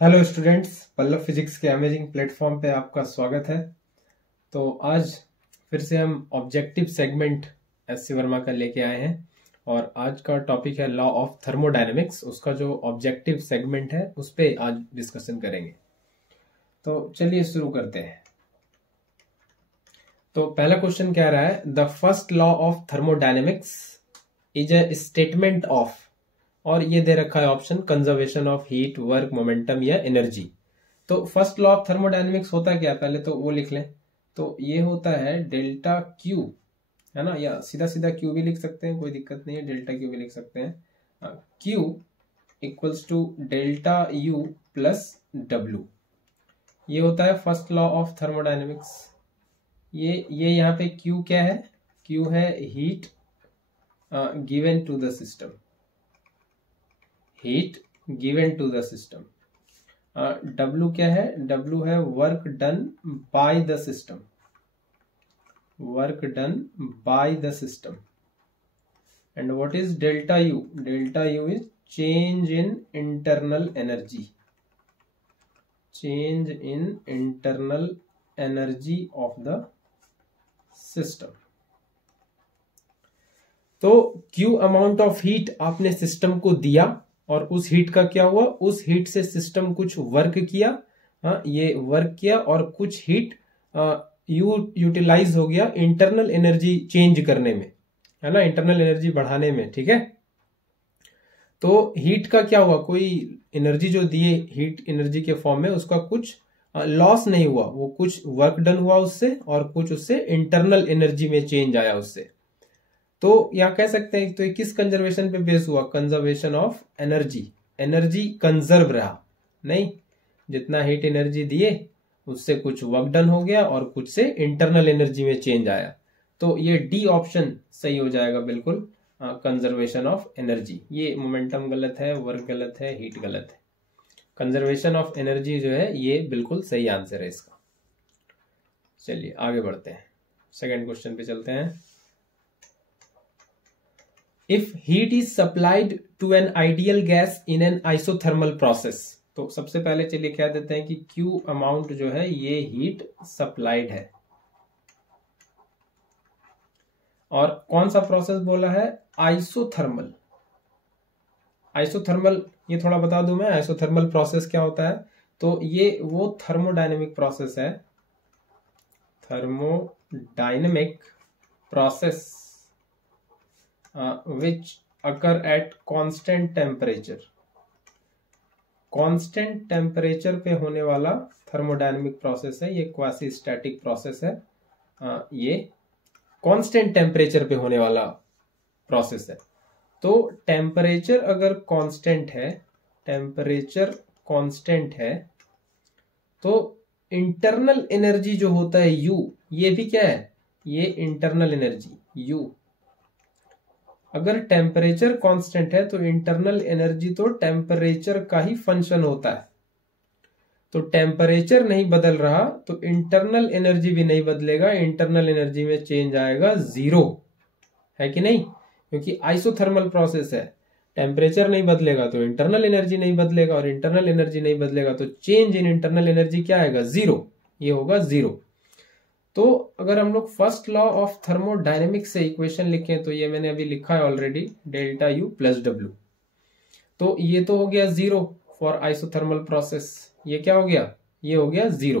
Hello students, Pallav physics के amazing platform पे आपका स्वागत है। तो आज फिर से हम objective segment S C Verma का लेके आए हैं और आज का टॉपिक है लॉ ऑफ थर्मोडायनेमिक्स। उसका जो ऑब्जेक्टिव सेगमेंट है उस पे आज डिस्कशन करेंगे। तो चलिए शुरू करते हैं। तो पहला क्वेश्चन कह रहा है the first law of thermodynamics is a statement of, और ये दे रखा है option conservation of heat, work, momentum या एनर्जी। तो फर्स्ट लॉ ऑफ थर्मोडायनेमिक्स होता क्या, पहले तो वो लिख लें। तो ये होता है डेल्टा क्यू, है ना, या सीधा सीधा क्यू भी लिख सकते हैं, कोई दिक्कत नहीं है, डेल्टा क्यू भी लिख सकते हैं। Q equals to delta U plus W, ये होता है फर्स्ट लॉ ऑफ थर्मोडायनेमिक्स। ये यहाँ पे क्यू क्या है? क्यू है heat given to the system, heat given to the system. W क्या है? W है work done by the system, work done by the system. And what is delta U? Delta U is change in internal energy, change in internal energy of the system. तो Q amount of heat आपने system को दिया और उस heat का क्या हुआ? उस हीट से सिस्टम कुछ वर्क किया, ये वर्क किया और कुछ हीट यूटिलाइज हो गया इंटरनल एनर्जी चेंज करने में, है ना, इंटरनल एनर्जी बढ़ाने में। ठीक है, तो हीट का क्या हुआ? कोई एनर्जी जो दिए हीट एनर्जी के फॉर्म में, उसका कुछ लॉस नहीं हुआ, वो कुछ वर्क डन हुआ उससे और कुछ उससे इंटरनल एनर्जी में चेंज आया उससे। तो यहां कह सकते हैं तो ये किस कंजर्वेशन पे बेस हुआ? Conservation of energy. Energy conserve रहा नहीं, जितना हीट एनर्जी दिए उससे कुछ वर्क डन हो गया और कुछ से इंटरनल एनर्जी में चेंज आया। तो ये डी ऑप्शन सही हो जाएगा बिल्कुल, कंजर्वेशन ऑफ एनर्जी। ये मोमेंटम गलत है, वर्क गलत है, हीट गलत है। कंजर्वेशन ऑफ एनर्जी जो है ये बिल्कुल सही आंसर है इसका। चलिए आगे बढ़ते हैं, सेकेंड क्वेश्चन पे चलते हैं। If heat is supplied to an ideal gas in an isothermal process, तो सबसे पहले चलिए कह देते हैं कि Q अमाउंट जो है ये हीट सप्लाइड है। और कौन सा प्रोसेस बोला है? आइसोथर्मल। आइसोथर्मल ये थोड़ा बता दूं मैं, आइसोथर्मल प्रोसेस क्या होता है? तो ये वो थर्मोडायनेमिक प्रोसेस है, thermodynamic process which occur at constant temperature, constant temperature पे होने वाला थर्मोडायनेमिक प्रोसेस है। ये क्वासी स्टैटिक प्रोसेस है, ये कांस्टेंट टेम्परेचर पे होने वाला प्रोसेस है। तो टेम्परेचर अगर कांस्टेंट है, टेम्परेचर कांस्टेंट है, तो इंटरनल एनर्जी जो होता है U, ये भी क्या है? ये इंटरनल एनर्जी U। अगर टेम्परेचर कांस्टेंट है तो इंटरनल एनर्जी तो टेम्परेचर का ही फंक्शन होता है। तो टेम्परेचर नहीं बदल रहा तो इंटरनल एनर्जी भी नहीं बदलेगा, इंटरनल एनर्जी में चेंज आएगा जीरो, है कि नहीं? क्योंकि आइसोथर्मल प्रोसेस है, टेम्परेचर नहीं बदलेगा तो इंटरनल एनर्जी नहीं बदलेगा, और इंटरनल एनर्जी नहीं बदलेगा तो चेंज इन इंटरनल एनर्जी क्या आएगा? जीरो, ये होगा जीरो। तो अगर हम लोग फर्स्ट लॉ ऑफ थर्मोडायनेमिक्स से इक्वेशन लिखें तो ये मैंने अभी लिखा है already, delta U plus W. तो ये तो हो गया जीरो फॉर आइसोथर्मल प्रोसेस, ये क्या हो गया? ये हो गया जीरो।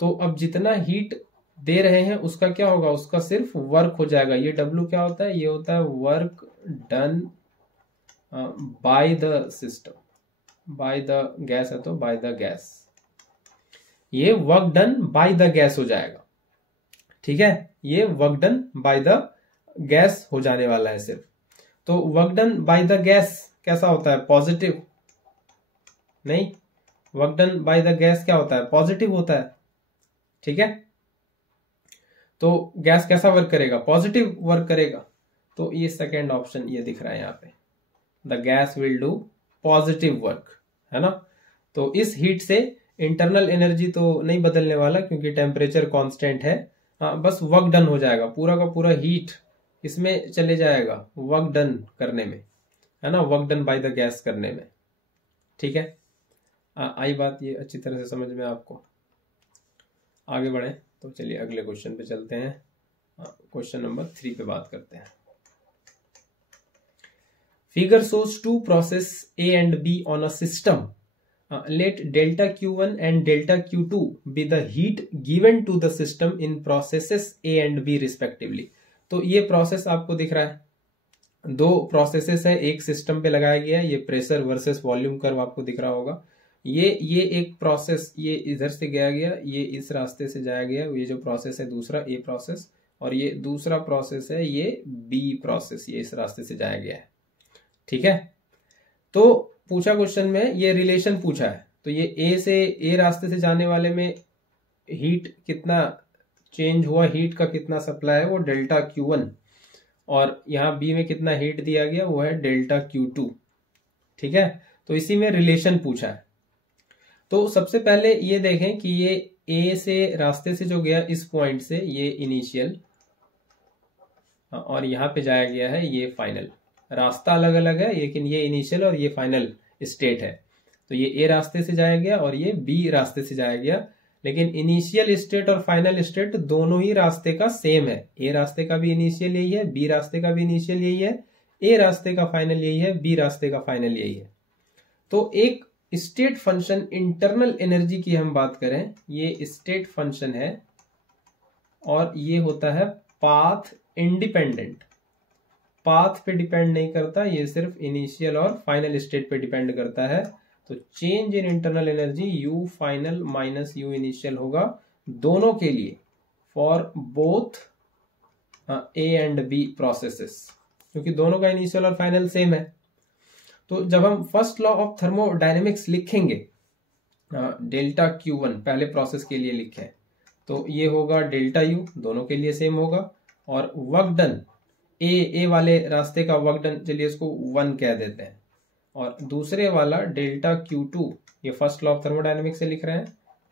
तो अब जितना हीट दे रहे हैं उसका क्या होगा? उसका सिर्फ वर्क हो जाएगा। ये डब्ल्यू क्या होता है? ये होता है work done by the system, by the gas है तो बाय द गैस, ये work done by the gas हो जाएगा। ठीक है, ये work done by the gas हो जाने वाला है सिर्फ। तो work done by the gas कैसा होता है? पॉजिटिव नहीं, work done by the gas क्या होता है? पॉजिटिव होता है। ठीक है, तो गैस कैसा वर्क करेगा? पॉजिटिव वर्क करेगा। तो ये सेकेंड ऑप्शन ये दिख रहा है यहाँ पे, the gas will do positive work, है ना। तो इस हीट से इंटरनल एनर्जी तो नहीं बदलने वाला क्योंकि टेम्परेचर कांस्टेंट है, बस वर्क डन हो जाएगा, पूरा का पूरा हीट इसमें चले जाएगा वर्क डन करने में, है ना, work done by the gas करने में। ठीक है, आई बात ये अच्छी तरह से समझ में आपको? आगे बढ़े तो चलिए अगले क्वेश्चन पे चलते हैं। क्वेश्चन नंबर 3 पे बात करते हैं। Figure shows two process A and B on a system. Let delta Q1 and delta Q2 be the heat given to the system in processes A and B respectively. तो ये process आपको दिख रहा है, दो प्रोसेसेस है, एक system पे लगाया गया है। ये प्रेशर वर्सेस वॉल्यूम कर्व आपको दिख रहा होगा। ये एक प्रोसेस ये इधर से गया गया, ये इस रास्ते से जाया गया। ये जो प्रोसेस है दूसरा ए प्रोसेस, और ये दूसरा प्रोसेस है ये बी प्रोसेस, ये इस रास्ते से जाया गया है। ठीक है, तो पूछा क्वेश्चन में ये रिलेशन पूछा है, तो ये ए रास्ते से जाने वाले में हीट कितना चेंज हुआ, हीट का कितना सप्लाई है वो डेल्टा Q1, और यहाँ बी में कितना हीट दिया गया वो है डेल्टा Q2। ठीक है, तो इसी में रिलेशन पूछा है। तो सबसे पहले ये देखें कि ये ए से रास्ते से जो गया इस पॉइंट से, ये इनिशियल, और यहाँ पे जाया गया है ये फाइनल। रास्ता अलग अलग है लेकिन ये इनिशियल और ये फाइनल स्टेट है। तो ये ए रास्ते से जाया गया और ये बी रास्ते से जाया गया, लेकिन इनिशियल स्टेट और फाइनल स्टेट दोनों ही रास्ते का सेम है। ए रास्ते का भी इनिशियल यही है, बी रास्ते का भी इनिशियल यही है, ए रास्ते का फाइनल यही है, बी रास्ते का फाइनल यही है। तो एक स्टेट फंक्शन इंटरनल एनर्जी की हम बात करें, ये स्टेट फंक्शन है और ये होता है पाथ इंडिपेंडेंट। पाथ पे डिपेंड नहीं करता, ये सिर्फ इनिशियल और फाइनल स्टेट पे डिपेंड करता है। तो change in internal energy U final minus U initial होगा दोनों के लिए, for both A and B processes, क्योंकि दोनों का इनिशियल और फाइनल सेम है। तो जब हम फर्स्ट लॉ ऑफ थर्मोडायनेमिक्स लिखेंगे, डेल्टा Q1 पहले प्रोसेस के लिए लिखे, तो ये होगा डेल्टा U, दोनों के लिए सेम होगा। और वर्क डन, ए वाले रास्ते का वर्क डन, चलिए इसको 1 कह देते हैं, और दूसरे वाला डेल्टा Q2, ये फर्स्ट लॉ ऑफ थर्मोडायनेमिक्स से लिख रहे हैं,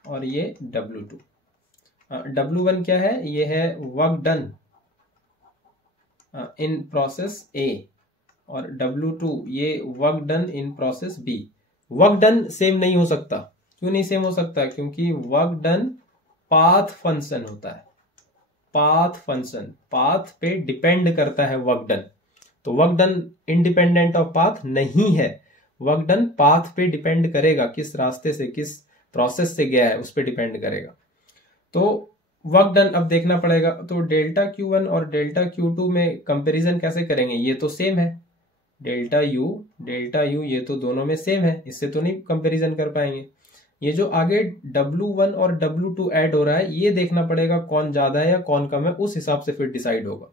और ये W2। W1 क्या है? ये है work done in process A, और W2 ये work done in process B। Work done same नहीं हो सकता। क्यों नहीं सेम हो सकता? क्योंकि वर्क डन पाथ फंक्शन होता है। पाथ फंक्शन, पाथ पे डिपेंड करता है वर्क डन। तो work done independent of path नहीं है, वर्क डन पाथ पे डिपेंड करेगा, किस रास्ते से किस प्रोसेस से गया है उस पे डिपेंड करेगा। तो वर्क डन अब देखना पड़ेगा। तो डेल्टा Q1 और डेल्टा Q2 में कंपैरिजन कैसे करेंगे? ये तो सेम है, डेल्टा U ये तो दोनों में सेम है, इससे तो नहीं कंपैरिजन कर पाएंगे। ये जो आगे W1 और W2 ऐड हो रहा है, ये देखना पड़ेगा कौन ज्यादा है या कौन कम है, उस हिसाब से फिर डिसाइड होगा।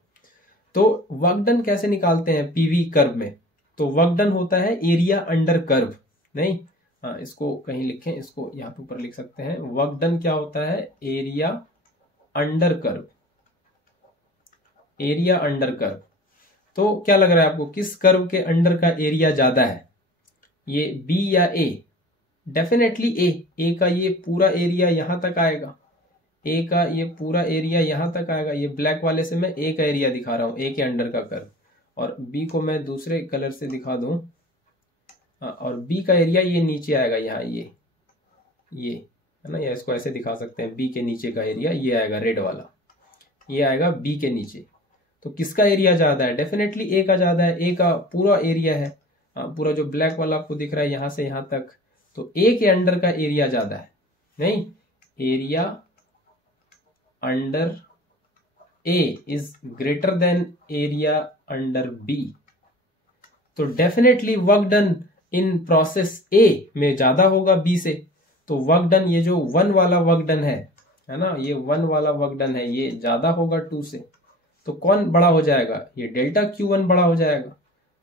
तो वर्क डन कैसे निकालते हैं पीवी कर्व में? तो वर्क डन होता है एरिया अंडर कर्व। नहीं, इसको कहीं लिखें, इसको यहाँ पे ऊपर लिख सकते हैं। वर्क डन क्या होता है? Area under curve, area under curve. तो क्या लग रहा है आपको, किस कर्व के अंडर का एरिया ज्यादा है, ये बी या ए? डेफिनेटली ए का ये पूरा एरिया यहां तक आएगा, ए का ये पूरा एरिया यहां तक आएगा। ये ब्लैक वाले से मैं ए का एरिया दिखा रहा हूं, ए के अंडर का कर्व, और बी को मैं दूसरे कलर से दिखा दूं, और बी का एरिया ये नीचे आएगा, यहाँ ये है ना, या इसको ऐसे दिखा सकते हैं, बी के नीचे का एरिया ये आएगा, रेड वाला ये आएगा बी के नीचे। तो किसका एरिया ज्यादा है? डेफिनेटली ए का ज्यादा है, ए का पूरा एरिया है, पूरा जो ब्लैक वाला आपको दिख रहा है यहां से यहां तक, तो ए के अंडर का एरिया ज्यादा है। नहीं, area under A is greater than area under B. तो definitely work done in process A में ज्यादा होगा बी से। तो वर्क डन, ये जो 1 वाला वर्क डन है ना, ये 1 वाला वर्क डन है, ये ज्यादा होगा 2 से। तो कौन बड़ा हो जाएगा? ये डेल्टा Q1 बड़ा हो जाएगा।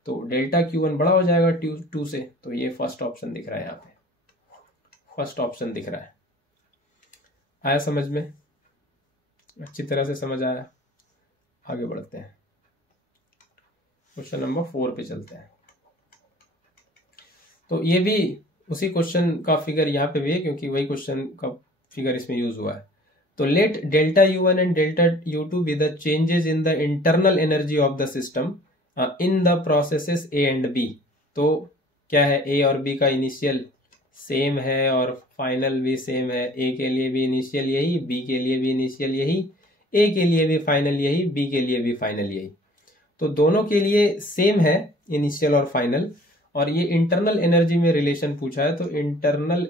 तो डेल्टा Q1 बड़ा हो जाएगा 2 से। तो ये फर्स्ट ऑप्शन दिख रहा है, यहाँ पे फर्स्ट ऑप्शन दिख रहा है। आया समझ में? अच्छी तरह से समझ आया? आगे बढ़ते हैं, क्वेश्चन नंबर 4 पे चलते हैं। तो ये भी उसी क्वेश्चन का फिगर यहाँ पे भी है, क्योंकि वही क्वेश्चन का फिगर इसमें यूज हुआ है। तो let delta U1 and delta U2 be the changes in the internal energy of the system in the processes A and B. तो क्या है, ए और बी का इनिशियल सेम है और फाइनल भी सेम है, ए के लिए भी इनिशियल यही, बी के लिए भी इनिशियल यही, ए के लिए भी फाइनल यही, बी के लिए भी फाइनल यही, तो दोनों के लिए सेम है इनिशियल और फाइनल। और ये इंटरनल एनर्जी में रिलेशन पूछा है, तो इंटरनल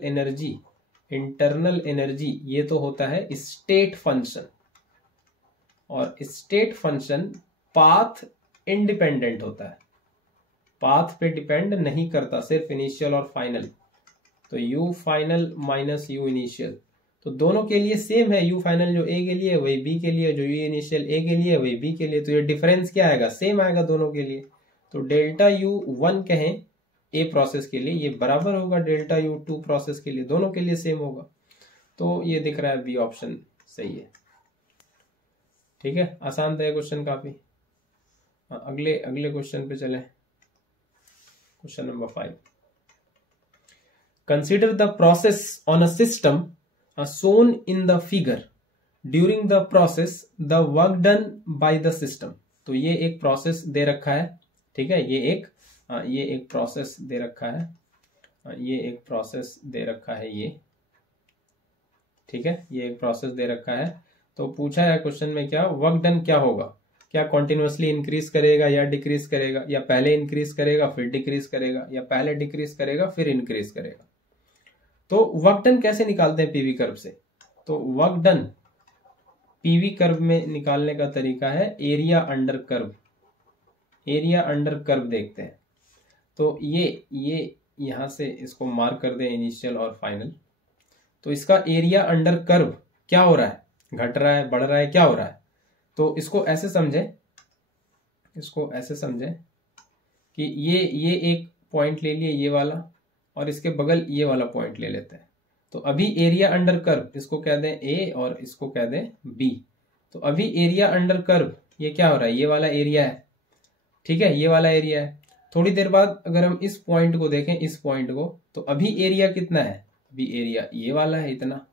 एनर्जी ये तो होता है स्टेट फंक्शन, और स्टेट फंक्शन पाथ इंडिपेंडेंट होता है, पाथ पे डिपेंड नहीं करता, सिर्फ इनिशियल और फाइनल। तो you final minus U initial, तो दोनों के लिए सेम है, यू फाइनल जो ए के लिए वही बी के लिए, जो यू इनिशियल ए के लिए वही बी के लिए, तो ये डिफरेंस क्या आएगा, सेम आएगा दोनों के लिए। तो डेल्टा यू 1 कहें ए प्रोसेस के लिए, ये बराबर होगा डेल्टा यू 2 प्रोसेस के लिए, दोनों के लिए सेम होगा। तो ये दिख रहा है बी ऑप्शन सही है। ठीक है, आसान था ये क्वेश्चन काफी। अगले क्वेश्चन पे चलें। Question number 5, consider the process on a system shown in the figure during the process the work done by the system। तो ये एक प्रोसेस दे रखा है, ठीक है, ये एक प्रोसेस दे रखा है, ये एक प्रोसेस दे रखा है, ये ठीक है, ये एक प्रोसेस दे रखा है। तो पूछा है क्वेश्चन में क्या वर्क डन क्या होगा, क्या कॉन्टिन्यूसली इंक्रीज करेगा या डिक्रीज करेगा, या पहले इंक्रीज करेगा फिर डिक्रीज करेगा, या पहले डिक्रीज करेगा फिर इंक्रीज करेगा। तो वर्क डन कैसे निकालते हैं पीवी कर्व से, तो वर्क डन पीवी कर्व में निकालने का तरीका है area under curve, area under curve देखते हैं। तो ये यहां से इसको मार्क कर दें इनिशियल और फाइनल। तो इसका एरिया अंडर कर्व क्या हो रहा है, घट रहा है, बढ़ रहा है, क्या हो रहा है। तो इसको ऐसे समझें कि ये एक पॉइंट ले लिए ये वाला, और इसके बगल ये वाला पॉइंट ले लेते हैं। तो अभी एरिया अंडर कर्व इसको कह दें ए और इसको कह दें बी। तो अभी एरिया अंडर कर्व ये क्या हो रहा है, ये वाला एरिया है, ठीक है, ये वाला एरिया है। थोड़ी देर बाद अगर हम इस पॉइंट को देखें, इस पॉइंट को, तो अभी एरिया कितना है, अभी एरिया ये वाला है इतना।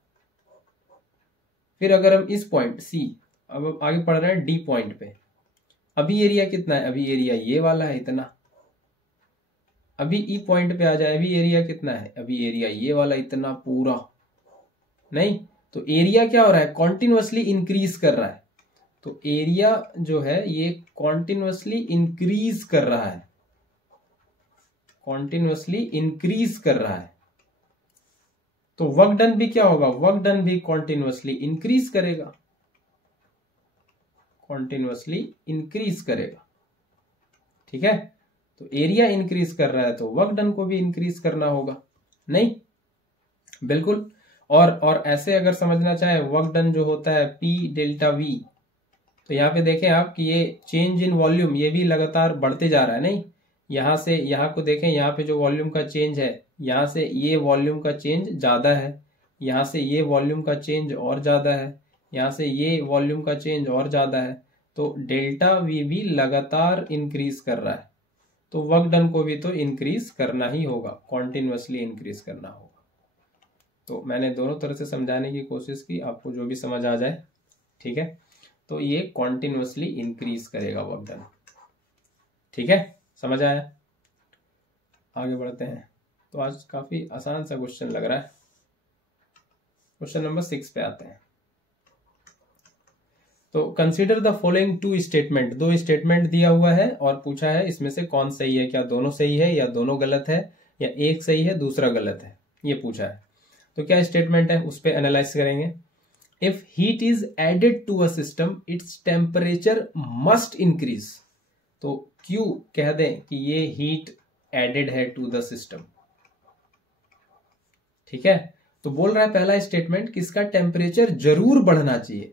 फिर अगर हम इस पॉइंट सी, अब आगे पढ़ रहे हैं डी पॉइंट पे, अभी एरिया कितना है, अभी एरिया ये वाला है इतना। अभी ई पॉइंट पे आ जाए, अभी एरिया कितना है, अभी एरिया ये वाला इतना पूरा नहीं। तो एरिया क्या हो रहा है, कॉन्टिन्यूसली इंक्रीज कर रहा है। तो एरिया जो है ये कॉन्टिन्यूसली इंक्रीज कर रहा है, कॉन्टिन्यूसली इंक्रीज कर रहा है। तो वर्क डन भी क्या होगा, वर्क डन भी कॉन्टिन्यूसली इंक्रीज करेगा, कॉन्टिन्यूसली इंक्रीज करेगा, ठीक है। तो एरिया इंक्रीज कर रहा है तो वर्क डन को भी इंक्रीज करना होगा, नहीं, बिल्कुल। और ऐसे अगर समझना चाहे वर्क डन जो होता है P डेल्टा V, तो यहाँ पे देखें आप कि ये चेंज इन वॉल्यूम ये भी लगातार बढ़ते जा रहा है, नहीं, यहां से यहां को देखें, यहाँ पे जो वॉल्यूम का चेंज है, यहां से ये वॉल्यूम का चेंज ज्यादा है, यहां से ये वॉल्यूम का चेंज और ज्यादा है, यहां से ये वॉल्यूम का चेंज और ज्यादा है। तो डेल्टा V भी लगातार इंक्रीज कर रहा है, तो वर्क डन को भी तो इंक्रीज करना ही होगा, कॉन्टिन्यूसली इंक्रीज करना होगा। तो मैंने दोनों तरह से समझाने की कोशिश की, आपको जो भी समझ आ जाए, ठीक है। तो ये कॉन्टिन्यूसली इंक्रीज करेगा वर्क डन, ठीक है, समझ आया। आगे बढ़ते हैं। तो आज काफी आसान सा क्वेश्चन लग रहा है। क्वेश्चन नंबर 6 पे आते हैं। तो consider the following 2 statement, 2 statement दिया हुआ है और पूछा है इसमें से कौन सही है, क्या दोनों सही है या दोनों गलत है, या एक सही है दूसरा गलत है, ये पूछा है। तो क्या स्टेटमेंट है उस पर एनालाइज करेंगे। If heat is added to a system its temperature must increase. तो क्यों कह दें कि ये हीट एडेड है टू द सिस्टम, ठीक है। तो बोल रहा है पहला स्टेटमेंट कि इसका टेम्परेचर जरूर बढ़ना चाहिए।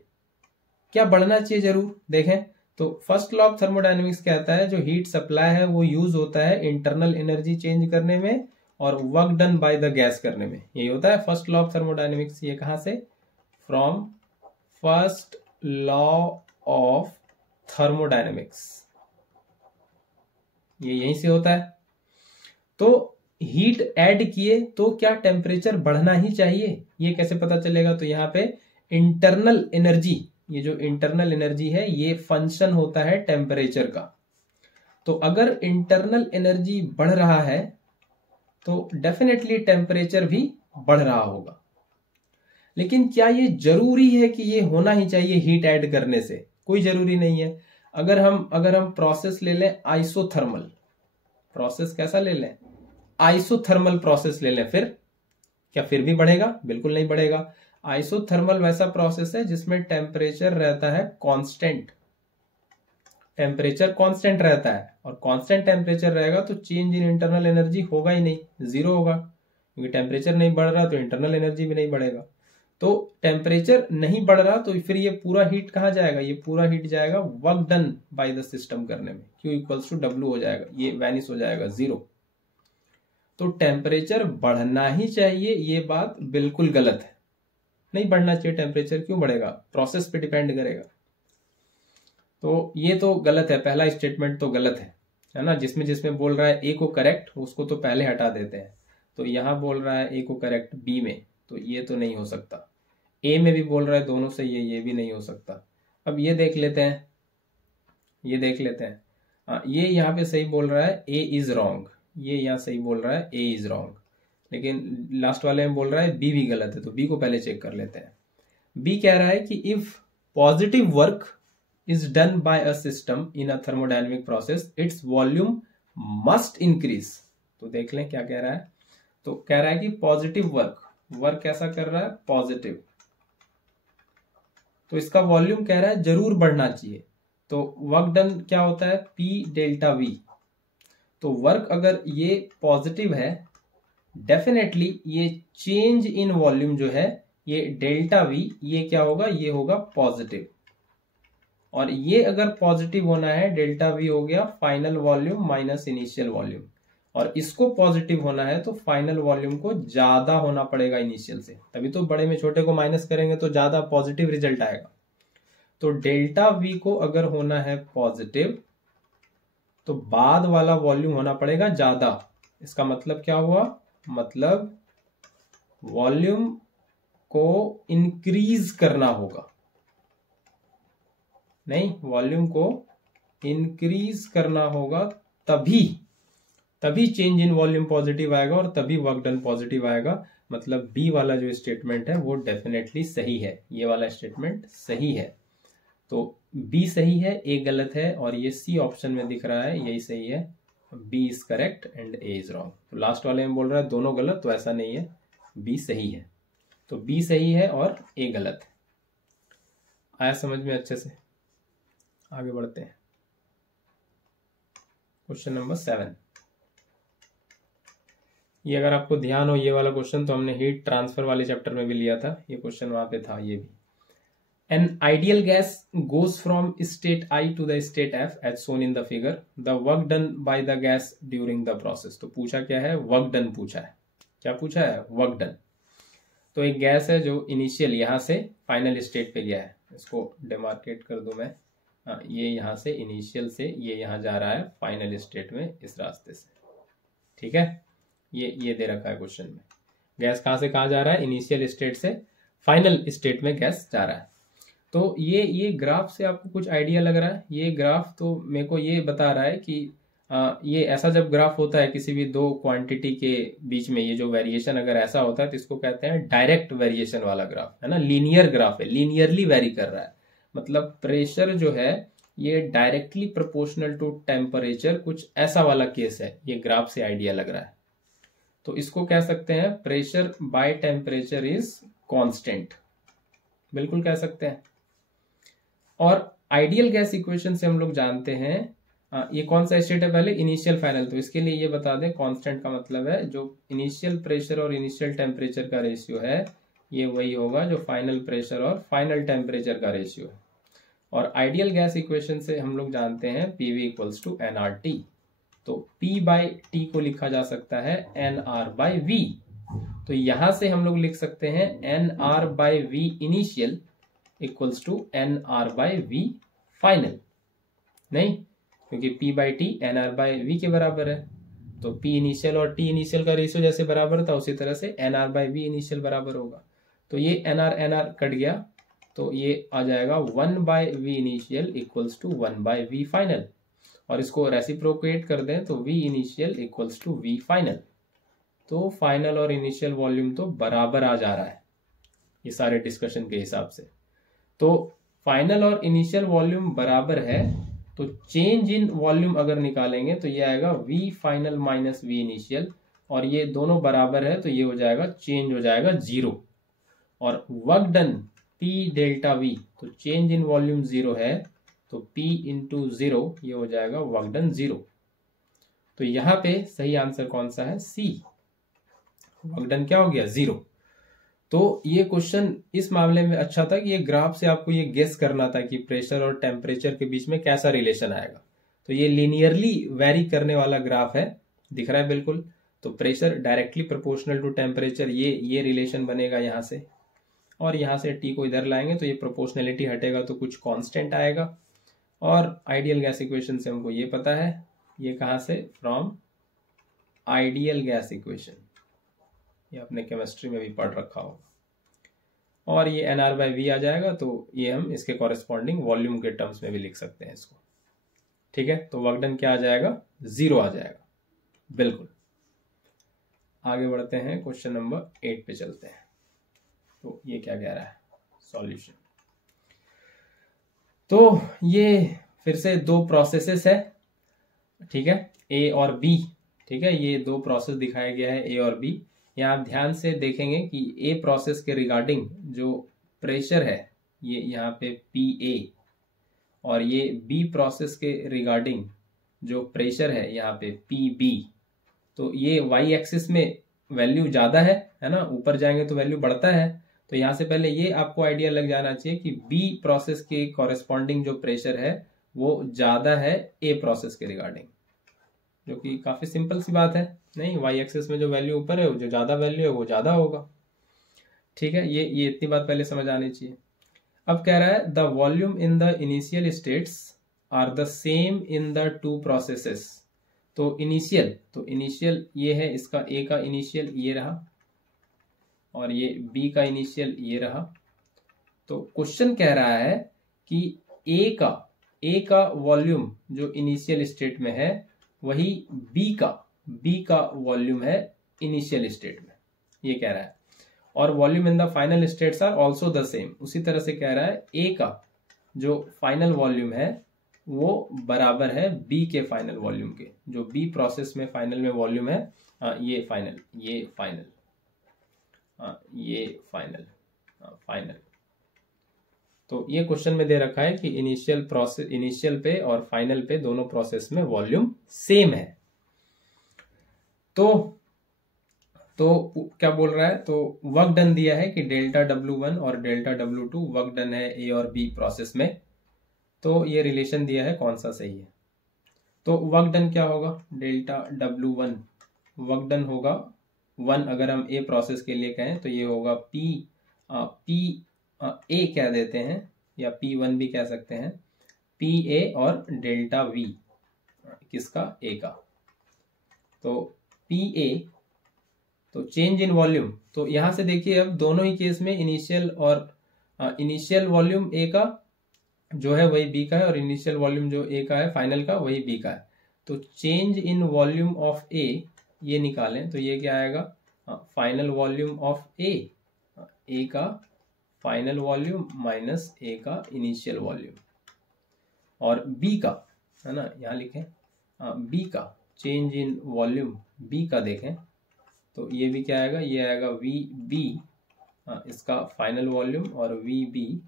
क्या बढ़ना चाहिए जरूर, देखें तो फर्स्ट लॉ ऑफ थर्मोडायनेमिक्स कहता है जो हीट सप्लाई है वो यूज होता है इंटरनल एनर्जी चेंज करने में और work done by the gas करने में, यही होता है फर्स्ट लॉ ऑफ थर्मोडायनेमिक्स। ये कहां से, from first law of thermodynamics, ये यहीं से होता है। तो हीट ऐड किए तो क्या टेम्परेचर बढ़ना ही चाहिए, ये कैसे पता चलेगा। तो यहाँ पे इंटरनल एनर्जी, ये जो इंटरनल एनर्जी है ये फंक्शन होता है टेम्परेचर का। तो अगर इंटरनल एनर्जी बढ़ रहा है तो डेफिनेटली टेम्परेचर भी बढ़ रहा होगा। लेकिन क्या ये जरूरी है कि ये होना ही चाहिए हीट ऐड करने से? कोई जरूरी नहीं है। अगर हम प्रोसेस ले लें आइसोथर्मल, प्रोसेस कैसा ले लें? आइसोथर्मल प्रोसेस ले लें, फिर क्या फिर भी बढ़ेगा? बिल्कुल नहीं बढ़ेगा। आइसोथर्मल वैसा प्रोसेस है जिसमें टेम्परेचर रहता है कांस्टेंट, टेम्परेचर कांस्टेंट रहता है, और कांस्टेंट टेम्परेचर रहेगा तो चेंज इन इंटरनल एनर्जी होगा ही नहीं, जीरो होगा, क्योंकि टेम्परेचर नहीं बढ़ रहा तो इंटरनल एनर्जी भी नहीं बढ़ेगा। तो टेम्परेचर नहीं बढ़ रहा तो फिर ये पूरा हीट कहाँ जाएगा? ये पूरा हीट जाएगा work done by the system करने में, Q इक्वल्स टू W हो जाएगा, ये वैनिश हो जाएगा, जीरो। तो टेम्परेचर बढ़ना ही चाहिए, ये बात बिल्कुल गलत है, नहीं बढ़ना चाहिए टेम्परेचर। क्यों बढ़ेगा? प्रोसेस पे डिपेंड करेगा। तो ये तो गलत है, पहला स्टेटमेंट तो गलत है ना। जिसमें जिसमें बोल रहा है ए को करेक्ट, उसको तो पहले हटा देते हैं। तो यहां बोल रहा है ए को करेक्ट बी में, तो ये तो नहीं हो सकता। ए में भी बोल रहा है दोनों सही है, ये भी नहीं हो सकता। अब ये देख लेते हैं, ये देख लेते हैं। ये यहाँ पे सही बोल रहा है ए इज रॉन्ग, ये यहाँ सही बोल रहा है ए इज रॉन्ग, लेकिन लास्ट वाले में बोल रहा है बी भी गलत है। तो बी को पहले चेक कर लेते हैं। बी कह रहा है कि if positive work is done by a system in a thermodynamic process its volume must increase. तो देख लें क्या कह रहा है। तो कह रहा है कि पॉजिटिव वर्क कैसा कर रहा है? पॉजिटिव। तो इसका वॉल्यूम कह रहा है जरूर बढ़ना चाहिए। तो वर्क डन क्या होता है? P delta we. तो वर्क अगर ये पॉजिटिव है, डेफिनेटली ये चेंज इन वॉल्यूम जो है ये डेल्टा वी, ये क्या होगा? ये होगा पॉजिटिव। और ये अगर पॉजिटिव होना है, डेल्टा वी हो गया final volume minus initial volume, और इसको पॉजिटिव होना है तो फाइनल वॉल्यूम को ज्यादा होना पड़ेगा इनिशियल से, तभी तो बड़े में छोटे को माइनस करेंगे तो ज्यादा पॉजिटिव रिजल्ट आएगा। तो डेल्टा वी को अगर होना है पॉजिटिव तो बाद वाला वॉल्यूम होना पड़ेगा ज्यादा। इसका मतलब क्या हुआ? मतलब वॉल्यूम को इंक्रीज करना होगा, नहीं, वॉल्यूम को इंक्रीज करना होगा, तभी चेंज इन वॉल्यूम पॉजिटिव आएगा और तभी वर्क डन पॉजिटिव आएगा। मतलब बी वाला जो स्टेटमेंट है वो डेफिनेटली सही है, ये वाला स्टेटमेंट सही है। तो बी सही है, ए गलत है, और ये सी ऑप्शन में दिख रहा है यही सही है। B is correct and A is wrong. तो लास्ट वाले में बोल रहा है दोनों गलत, तो ऐसा नहीं है, बी सही है। तो बी सही है और ए गलत है। आया समझ में अच्छे से? आगे बढ़ते हैं। Question number 7। ये अगर आपको ध्यान हो, ये वाला क्वेश्चन तो हमने हीट ट्रांसफर वाले चैप्टर में भी लिया था, ये क्वेश्चन वहां पे था। ये भी An ideal gas goes from state I to the state F as shown in the figure. The work done by the gas during the process. तो पूछा क्या है? वर्क डन पूछा है। क्या पूछा है? Work done. तो एक गैस है जो इनिशियल यहाँ से फाइनल स्टेट पे गया है, इसको डिमार्केट कर दूं मैं। ये यहाँ से इनिशियल से ये यहाँ जा रहा है फाइनल स्टेट में इस रास्ते से, ठीक है। ये दे रखा है क्वेश्चन में। गैस कहाँ से कहाँ जा रहा है? इनिशियल स्टेट से फाइनल स्टेट में गैस जा रहा है। तो ये ग्राफ से आपको कुछ आइडिया लग रहा है? ये ग्राफ तो मेरे को ये बता रहा है कि ये ऐसा जब ग्राफ होता है किसी भी दो क्वांटिटी के बीच में, ये जो वेरिएशन अगर ऐसा होता है तो इसको कहते हैं डायरेक्ट वेरिएशन वाला ग्राफ, है ना। लीनियर ग्राफ है, लीनियरली वेरी कर रहा है, मतलब प्रेशर जो है ये डायरेक्टली प्रोपोर्शनल टू टेम्परेचर, कुछ ऐसा वाला केस है। ये ग्राफ से आइडिया लग रहा है। तो इसको कह सकते हैं pressure by temperature is constant, बिल्कुल कह सकते हैं। और आइडियल गैस इक्वेशन से हम लोग जानते हैं, ये कौन सा स्टेट है पहले? Initial final. तो इसके लिए ये बता दें, कांस्टेंट का मतलब है जो इनिशियल प्रेशर और इनिशियल टेम्परेचर का रेशियो है ये वही होगा जो फाइनल प्रेशर और फाइनल टेम्परेचर का रेशियो है। और आइडियल गैस इक्वेशन से हम लोग जानते हैं पीवी इक्वल्स टू एनआरटी। तो P बाई टी को लिखा जा सकता है NR बाई वी। तो यहां से हम लोग लिख सकते हैं NR by V initial equals to NR by V final, नहीं, क्योंकि P by T NR by V के बराबर है। तो P इनिशियल और T इनिशियल का रेशियो जैसे बराबर था उसी तरह से NR बाई वी इनिशियल बराबर होगा। तो ये NR कट गया, तो ये आ जाएगा 1 by V initial equals to 1 by V final. और इसको रेसिप्रोकेट कर दें तो V initial equals to V final. तो फाइनल और इनिशियल वॉल्यूम तो बराबर आ जा रहा है ये सारे डिस्कशन के हिसाब से। तो फाइनल और इनिशियल वॉल्यूम बराबर है, तो चेंज इन वॉल्यूम अगर निकालेंगे तो ये आएगा V final minus V initial, और ये दोनों बराबर है तो ये हो जाएगा, चेंज हो जाएगा 0। और work done P delta V, तो चेंज इन वॉल्यूम 0 है तो P इंटू 0 ये हो जाएगा वर्क डन 0। तो यहाँ पे सही आंसर कौन सा है? C। वर्क डन क्या हो गया? 0। तो ये क्वेश्चन इस मामले में अच्छा था कि ये ग्राफ से आपको ये गेस करना था कि प्रेशर और टेम्परेचर के बीच में कैसा रिलेशन आएगा। तो ये लीनियरली वेरी करने वाला ग्राफ है, दिख रहा है बिल्कुल। तो pressure directly proportional to temperature, ये रिलेशन बनेगा यहाँ से, और यहाँ से टी को इधर लाएंगे तो ये प्रोपोर्शनलिटी हटेगा तो कुछ कांस्टेंट आएगा। और आइडियल गैस इक्वेशन से हमको ये पता है, ये कहाँ से? फ्रॉम आइडियल गैस इक्वेशन, ये आपने केमिस्ट्री में भी पढ़ रखा हो। और ये NR/V आ जाएगा, तो ये हम इसके कॉरेस्पॉन्डिंग वॉल्यूम के टर्म्स में भी लिख सकते हैं इसको। ठीक है, तो वर्क डन क्या आ जाएगा? 0 आ जाएगा, बिल्कुल। आगे बढ़ते हैं, क्वेश्चन नंबर 8 पे चलते हैं। तो ये क्या कह रहा है? सॉल्यूशन। तो ये फिर से 2 प्रोसेसेस है, ठीक है, A और B। ठीक है, ये 2 प्रोसेस दिखाया गया है, A और B। यहाँ आप ध्यान से देखेंगे कि A प्रोसेस के रिगार्डिंग जो प्रेशर है ये यहाँ पे PA, और ये B प्रोसेस के रिगार्डिंग जो प्रेशर है यहाँ पे PB। तो ये y एक्सिस में वैल्यू ज्यादा है ना, ऊपर जाएंगे तो वैल्यू बढ़ता है। तो यहाँ से पहले ये आपको आइडिया लग जाना चाहिए कि B प्रोसेस के कॉरेस्पॉन्डिंग जो प्रेशर है वो ज्यादा है A प्रोसेस के रिगार्डिंग, जो कि काफी सिंपल सी बात है। नहीं, y एक्सिस में जो वैल्यू ऊपर है, जो ज्यादा वैल्यू है वो ज्यादा होगा। ठीक है, ये इतनी बात पहले समझ आनी चाहिए। अब कह रहा है the volume in the initial states are the same in the 2 processes. तो इनिशियल ये है, इसका A का इनिशियल ये रहा, और ये B का इनिशियल ये रहा। तो क्वेश्चन कह रहा है कि A का वॉल्यूम जो इनिशियल स्टेट में है वही B का वॉल्यूम है इनिशियल स्टेट में, ये कह रहा है। और volume in the final states are also the same. उसी तरह से कह रहा है A का जो फाइनल वॉल्यूम है वो बराबर है B के फाइनल वॉल्यूम के। जो B प्रोसेस में फाइनल में वॉल्यूम है, ये फाइनल। तो ये क्वेश्चन में दे रखा है कि इनिशियल पे और फाइनल पे दोनों प्रोसेस में वॉल्यूम सेम है। तो क्या बोल रहा है? तो वर्क डन दिया है कि डेल्टा W1 और डेल्टा W2 वर्क डन है A और B प्रोसेस में। तो ये रिलेशन दिया है, कौन सा सही है? तो वर्क डन क्या होगा? डेल्टा W1 वर्क डन होगा 1, अगर हम A प्रोसेस के लिए कहें तो ये होगा A कह देते हैं, या P1 भी कह सकते हैं, PA और डेल्टा V किसका? A का। तो PA, तो चेंज इन वॉल्यूम। तो यहां से देखिए, अब दोनों ही केस में इनिशियल वॉल्यूम A का जो है वही B का है, और इनिशियल वॉल्यूम जो A का है फाइनल का वही B का है। तो change in volume of A ये निकालें तो ये क्या आएगा? फाइनल वॉल्यूम ऑफ A का फाइनल वॉल्यूम माइनस A का इनिशियल वॉल्यूम, और B का, है ना, यहाँ लिखें B का चेंज इन वॉल्यूम B का देखें तो ये भी क्या आएगा? ये आएगा VB इसका फाइनल वॉल्यूम, और VB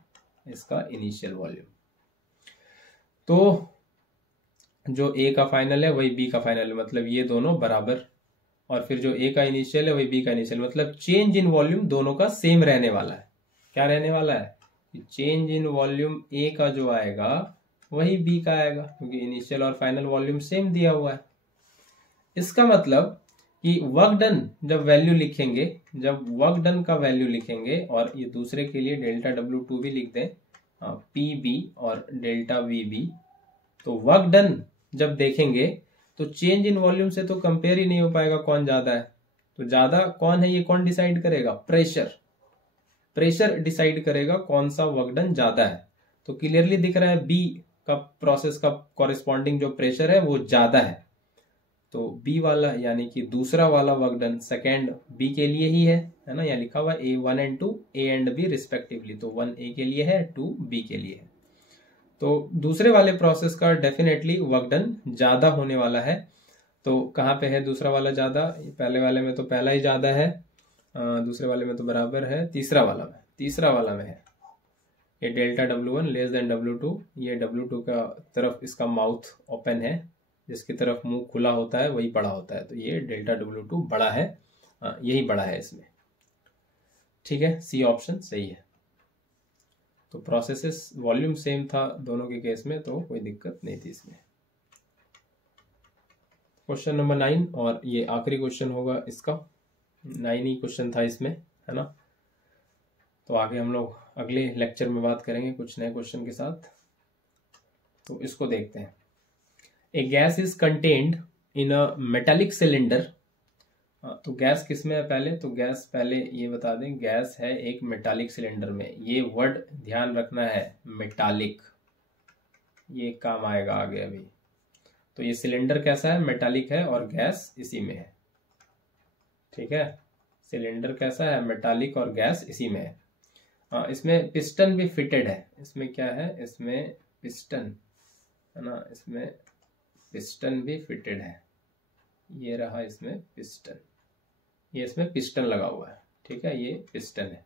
इसका इनिशियल वॉल्यूम। तो जो A का फाइनल है वही B का फाइनल है, मतलब ये दोनों बराबर। और फिर जो A का इनिशियल है वही B का इनिशियल, मतलब चेंज इन वॉल्यूम दोनों का सेम रहने वाला है। क्या रहने वाला है? चेंज इन वॉल्यूम A का जो आएगा वही B का आएगा, क्योंकि इनिशियल और फाइनल वॉल्यूम सेम दिया हुआ है। इसका मतलब कि वर्क डन जब वर्क डन का वैल्यू लिखेंगे, और ये दूसरे के लिए डेल्टा W2 भी लिख दें, PB और डेल्टा VB, तो वर्क डन जब देखेंगे तो चेंज इन वॉल्यूम से तो कंपेयर ही नहीं हो पाएगा कौन ज्यादा है। तो ज्यादा कौन है ये कौन डिसाइड करेगा? प्रेशर डिसाइड करेगा कौन सा वर्क डन ज्यादा है। तो क्लियरली दिख रहा है B का प्रोसेस का कॉरेस्पॉन्डिंग जो प्रेशर है वो ज्यादा है। तो बी वाला यानी कि दूसरा वाला वर्क डन सेकेंड बी के लिए ही है ना, यहाँ लिखा हुआ A1 and 2, A and B respectively, तो 1 A के लिए है, 2 B के लिए है। तो दूसरे वाले प्रोसेस का डेफिनेटली वर्क डन ज्यादा होने वाला है। तो कहाँ पे है दूसरा वाला ज्यादा? पहले वाले में तो पहला ही ज्यादा है, दूसरे वाले में तो बराबर है, तीसरा वाला में है। ये delta W1 less than W2, ये W2 का तरफ इसका माउथ ओपन है, जिसकी तरफ मुंह खुला होता है वही बड़ा होता है, तो ये डेल्टा W2 बड़ा है, यही बड़ा है इसमें। ठीक है, सी ऑप्शन सही है। तो प्रोसेसेस वॉल्यूम सेम था दोनों के केस में, तो कोई दिक्कत नहीं थी इसमें। क्वेश्चन नंबर 9, और ये आखिरी क्वेश्चन होगा इसका, 9 ही क्वेश्चन था इसमें, है ना। तो आगे हम लोग अगले लेक्चर में बात करेंगे कुछ नए क्वेश्चन के साथ। तो इसको देखते हैं। A gas is contained in a metallic cylinder. तो गैस किस में है पहले? तो गैस पहले ये बता दें, गैस है एक मेटालिक सिलेंडर में। ये वर्ड ध्यान रखना है, मेटालिक, ये काम आएगा आगे अभी। तो ये सिलेंडर कैसा है? मेटालिक है, और गैस इसी में है। ठीक है, सिलेंडर कैसा है? मेटालिक, और गैस इसी में है। इसमें पिस्टन भी फिटेड है। इसमें क्या है? इसमें पिस्टन है ना, इसमें पिस्टन भी फिटेड है। ये रहा इसमें पिस्टन, ये इसमें पिस्टन लगा हुआ है। ठीक है, ये पिस्टन है।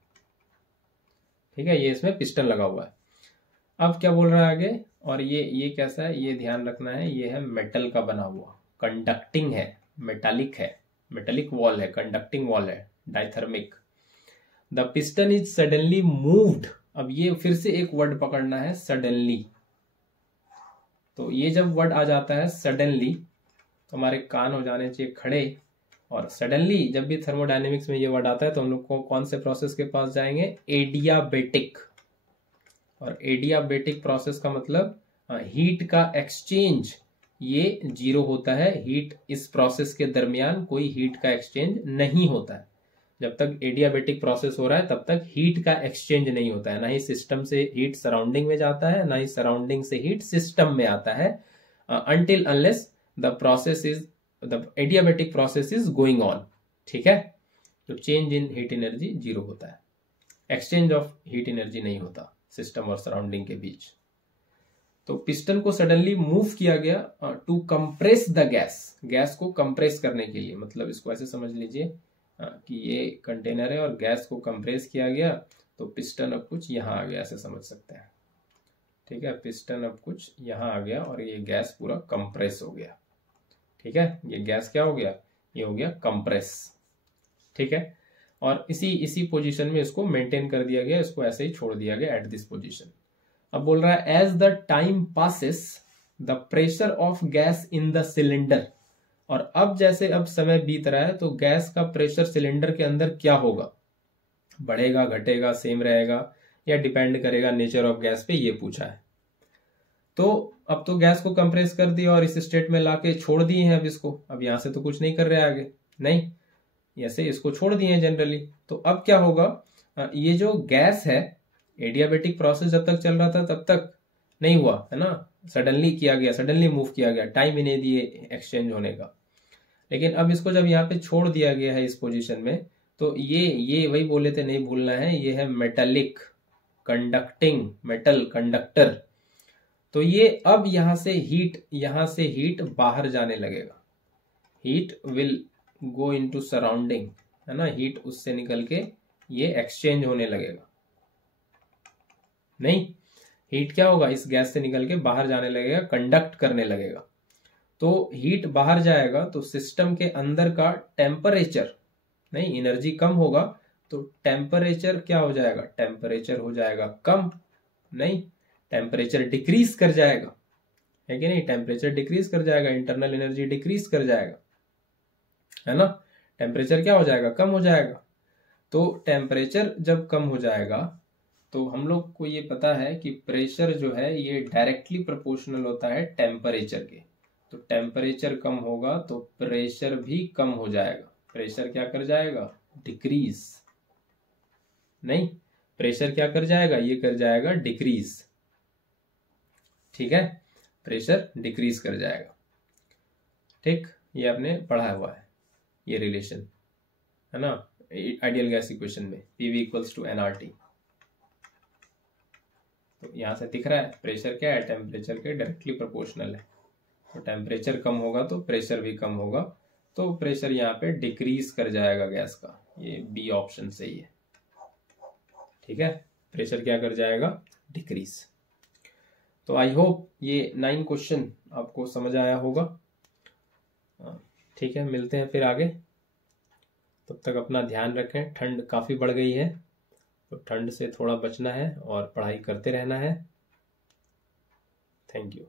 ठीक है, ये इसमें पिस्टन लगा हुआ है। अब क्या बोल रहा है आगे? और ये कैसा है? ये ध्यान रखना है, ये है मेटल का बना हुआ, कंडक्टिंग है, मेटालिक है, मेटालिक वॉल है, कंडक्टिंग वॉल है, diathermic. The piston is suddenly moved. अब ये फिर से एक वर्ड पकड़ना है, सडनली। तो ये जब वर्ड आ जाता है सडनली, तो हमारे कान हो जाने चाहिए खड़े। और सडनली जब भी थर्मोडायनेमिक्स में ये वर्ड आता है तो हम लोग को कौन से प्रोसेस के पास जाएंगे? एडियाबेटिक। और एडियाबेटिक प्रोसेस का मतलब हीट का एक्सचेंज, ये जीरो होता है। हीट, इस प्रोसेस के दरमियान कोई हीट का एक्सचेंज नहीं होता है। जब तक एडियाबेटिक प्रोसेस हो रहा है तब तक हीट का एक्सचेंज नहीं होता है। ना ही सिस्टम से हीट सराउंडिंग में जाता है, ना ही सराउंडिंग से हीट सिस्टम में आता है, until unless the adiabatic process is going on। ठीक है, तो चेंज इन हीट एनर्जी जीरो होता है, एक्सचेंज ऑफ हीट एनर्जी नहीं होता सिस्टम और सराउंडिंग के बीच। तो पिस्टन को सडनली मूव किया गया to compress the gas, gas को कंप्रेस करने के लिए। मतलब इसको ऐसे समझ लीजिए कि ये कंटेनर है और गैस को कंप्रेस किया गया, तो पिस्टन अब कुछ यहाँ आ गया, ऐसे समझ सकते हैं। ठीक है, पिस्टन अब कुछ यहाँ आ गया और ये गैस पूरा कंप्रेस हो गया। ठीक है, ये गैस क्या हो गया? ये हो गया कंप्रेस। ठीक है, और इसी पोजीशन में इसको मेंटेन कर दिया गया, इसको ऐसे ही छोड़ दिया गया एट दिस पोजीशन। अब बोल रहा है as the time passes the pressure of gas in the cylinder. और अब जैसे अब समय बीत रहा है तो गैस का प्रेशर सिलेंडर के अंदर क्या होगा? बढ़ेगा, घटेगा, सेम रहेगा, या डिपेंड करेगा नेचर ऑफ गैस पे, ये पूछा है। तो अब तो गैस को कंप्रेस कर दिया और इस स्टेट में लाके छोड़ दिए हैं। अब इसको, अब यहां से तो कुछ नहीं कर रहे आगे, नहीं, ऐसे इसको छोड़ दिए हैं जनरली। तो अब क्या होगा? ये जो गैस है, एडियाबेटिक प्रोसेस जब तक चल रहा था तब तक नहीं हुआ है ना, सडनली किया गया, सडनली मूव किया गया, टाइम ही नहीं दिए एक्सचेंज होने का। लेकिन अब इसको जब यहाँ पे छोड़ दिया गया है इस पोजीशन में, तो ये वही बोले थे, नहीं भूलना है, ये है मेटालिक, कंडक्टिंग, मेटल कंडक्टर। तो ये अब यहां से हीट बाहर जाने लगेगा। Heat will go into surrounding, है ना, हीट उससे निकल के ये एक्सचेंज होने लगेगा। नहीं, हीट क्या होगा? इस गैस से निकल के बाहर जाने लगेगा, कंडक्ट करने लगेगा। तो हीट बाहर जाएगा तो सिस्टम के अंदर का टेम्परेचर, नहीं, एनर्जी कम होगा तो टेम्परेचर क्या हो जाएगा? टेम्परेचर हो जाएगा कम, नहीं, टेम्परेचर डिक्रीज कर जाएगा, है कि नहीं? टेम्परेचर डिक्रीज कर जाएगा, इंटरनल एनर्जी डिक्रीज कर जाएगा, है ना। टेम्परेचर क्या हो जाएगा? कम हो जाएगा। तो टेम्परेचर जब कम हो जाएगा तो हम लोग को ये पता है कि प्रेशर जो है ये डायरेक्टली प्रोपोर्शनल होता है टेम्परेचर के। तो टेम्परेचर कम होगा तो प्रेशर भी कम हो जाएगा। प्रेशर क्या कर जाएगा? डिक्रीज, नहीं, प्रेशर क्या कर जाएगा? ये कर जाएगा डिक्रीज। ठीक है, प्रेशर डिक्रीज कर जाएगा। ठीक, ये आपने पढ़ा हुआ है, ये रिलेशन है ना आइडियल गैस इक्वेशन में, PV इक्वल्स टू nRT। तो यहाँ से दिख रहा है प्रेशर क्या है, टेम्परेचर के डायरेक्टली प्रोपोर्शनल है। तो टेम्परेचर कम होगा तो प्रेशर भी कम होगा, तो प्रेशर यहाँ पे डिक्रीज कर जाएगा गैस का, ये बी ऑप्शन सही है। ठीक है, प्रेशर क्या कर जाएगा, डिक्रीज। तो आई होप ये 9 क्वेश्चन आपको समझ आया होगा। ठीक है, मिलते हैं फिर आगे, तब तक अपना ध्यान रखें। ठंड काफ़ी बढ़ गई है, तो ठंड से थोड़ा बचना है और पढ़ाई करते रहना है। Thank you.